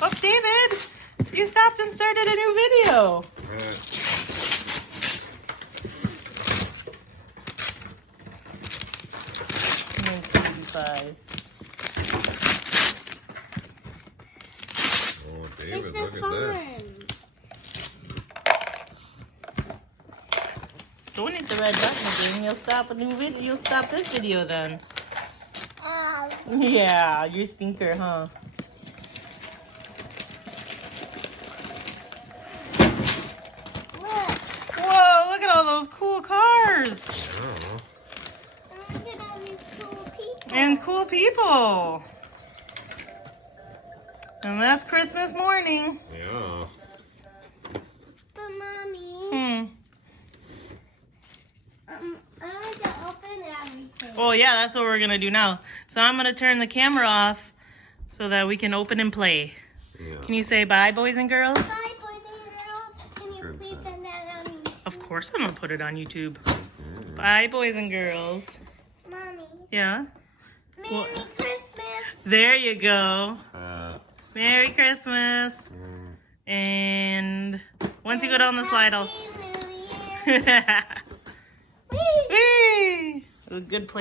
Oh, David, you stopped and started a new video. Oh, David, look at this. Don't hit the red button again. You'll stop a new video. You'll stop this video then. Yeah, you're a stinker, huh? Whoa, look at all those cool cars. Yeah. Look at all these cool people. And cool people. And that's Christmas morning. Yeah. But Mommy, I want to open everything. Oh yeah, that's what we're gonna do now. So I'm gonna turn the camera off so that we can open and play. Yeah. Can you say bye, boys and girls? Bye, boys and girls. Can you please send that on me? Of course I'm gonna put it on YouTube. Bye, boys and girls. Mommy, Yeah? Merry Christmas. There you go. Merry Christmas. And once you go down the slide, I'll... Happy New Year. Whee! Whee! It was a good play.